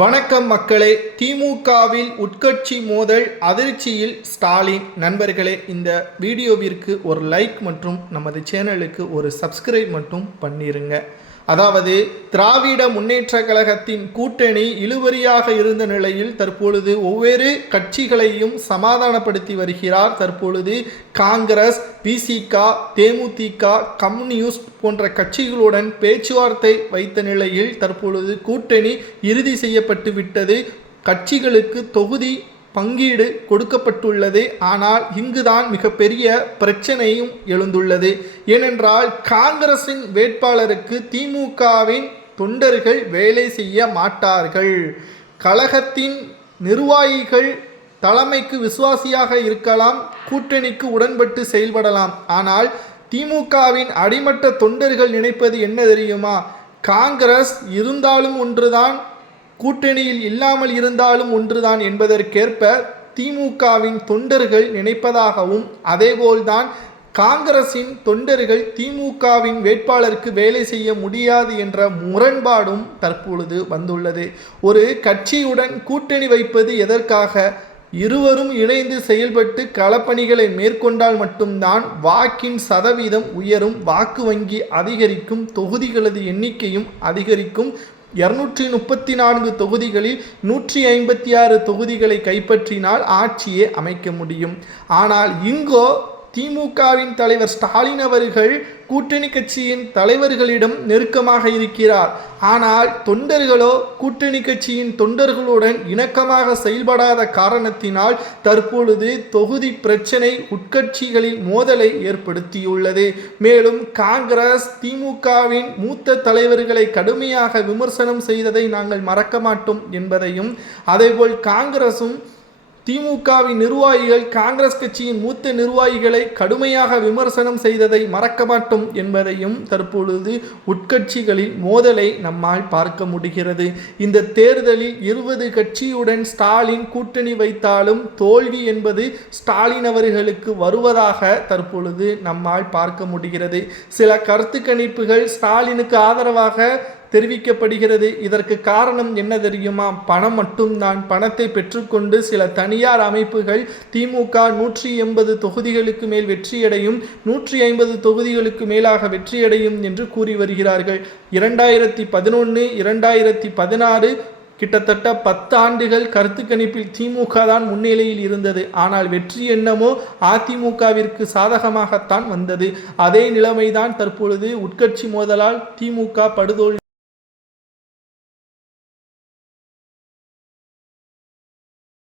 வணக்கம் மக்களே. திமுகவில் உட்கட்சி மோதல், அதிர்ச்சியில் ஸ்டாலின். நண்பர்களே, இந்த வீடியோவிற்கு ஒரு லைக் மற்றும் நமது சேனலுக்கு ஒரு சப்ஸ்கிரைப் மட்டும் பண்ணிருங்க. அதாவது, திராவிட முன்னேற்ற கழகத்தின் கூட்டணி இழுபறியாக இருந்த நிலையில் தற்பொழுது ஒவ்வொரு கட்சிகளையும் சமாதானப்படுத்தி வருகிறார். தற்பொழுது காங்கிரஸ், விசிக, தேமுதிக, கம்யூனிஸ்ட் போன்ற கட்சிகளுடன் பேச்சுவார்த்தை வைத்த நிலையில் தற்பொழுது கூட்டணி இறுதி செய்யப்பட்டு விட்டது. கட்சிகளுக்கு தொகுதி பங்கீடு கொடுக்கப்பட்டுள்ளது. ஆனால் இங்குதான் மிகப்பெரிய பிரச்சனையும் எழுந்துள்ளது. ஏனென்றால் காங்கிரசின் வேட்பாளருக்கு திமுகவின் தொண்டர்கள் வேலை செய்ய மாட்டார்கள். கழகத்தின் நிர்வாகிகள் தலைமைக்கு விசுவாசியாக இருக்கலாம், கூட்டணிக்கு உடன்பட்டு செயல்படலாம். ஆனால் திமுகவின் அடிமட்ட தொண்டர்கள் நினைப்பது என்ன தெரியுமா? காங்கிரஸ் இருந்தாலும் ஒன்றுதான், கூட்டணியில் இல்லாமல் இருந்தாலும் ஒன்றுதான் என்பதற்கேற்ப திமுகவின் தொண்டர்கள் நினைப்பதாகவும், அதேபோல்தான் காங்கிரசின் தொண்டர்கள் திமுகவின் வேட்பாளருக்கு வேலை செய்ய முடியாது என்ற முரண்பாடும் தற்பொழுது வந்துள்ளது. ஒரு கட்சியுடன் கூட்டணி வைப்பது எதற்காக? இருவரும் இணைந்து செயல்பட்டு களப்பணிகளை மேற்கொண்டால் மட்டும்தான் வாக்கின் சதவீதம் உயரும், வாக்கு வங்கி அதிகரிக்கும், தொகுதிகளது எண்ணிக்கையும் அதிகரிக்கும். 234 தொகுதிகளில் 156 தொகுதிகளை கைப்பற்றினால் ஆட்சியை அமைக்க முடியும். ஆனால் இங்கோ திமுகவின் தலைவர் ஸ்டாலின் அவர்கள் கூட்டணி கட்சியின் தலைவர்களிடம் நெருக்கமாக இருக்கிறார். ஆனால் தொண்டர்களோ கூட்டணி கட்சியின் தொண்டர்களுடன் இணக்கமாக செயல்படாத காரணத்தினால் தற்பொழுது தொகுதி பிரச்சனை உட்கட்சிகளின் மோதலை ஏற்படுத்தியுள்ளது. மேலும் காங்கிரஸ் திமுகவின் மூத்த தலைவர்களை கடுமையாக விமர்சனம் செய்ததை நாங்கள் மறக்க மாட்டோம் என்பதையும், அதேபோல் காங்கிரசும் திமுகவின் நிர்வாகிகள் காங்கிரஸ் கட்சியின் மூத்த நிர்வாகிகளை கடுமையாக விமர்சனம் செய்ததை மறக்க மாட்டோம் என்பதையும் தற்பொழுது உட்கட்சிகளின் மோதலை நம்மால் பார்க்க முடிகிறது. இந்த தேர்தலில் 20 கட்சியுடன் ஸ்டாலின் கூட்டணி வைத்தாலும் தோல்வி என்பது ஸ்டாலின் அவர்களுக்கு வருவதாக தற்பொழுது நம்மால் பார்க்க முடிகிறது. சில கருத்து கணிப்புகள் ஸ்டாலினுக்கு ஆதரவாக தெரிவிக்கப்படுகிறது. இதற்கு காரணம் என்ன தெரியுமா? பணம் மட்டும்தான். பணத்தை பெற்றுக்கொண்டு சில தனியார் அமைப்புகள் திமுக 180 தொகுதிகளுக்கு மேல் வெற்றியடையும், 150 தொகுதிகளுக்கு மேலாக வெற்றியடையும் என்று கூறி வருகிறார்கள். 2011, 2016 கிட்டத்தட்ட 10 ஆண்டுகள் கருத்து கணிப்பில் திமுக தான் முன்னிலையில் இருந்தது. ஆனால் வெற்றி எண்ணமோ அதிமுகவிற்கு சாதகமாகத்தான் வந்தது. அதே நிலைமைதான் தற்பொழுது உட்கட்சி மோதலால் திமுக படுதோல்வி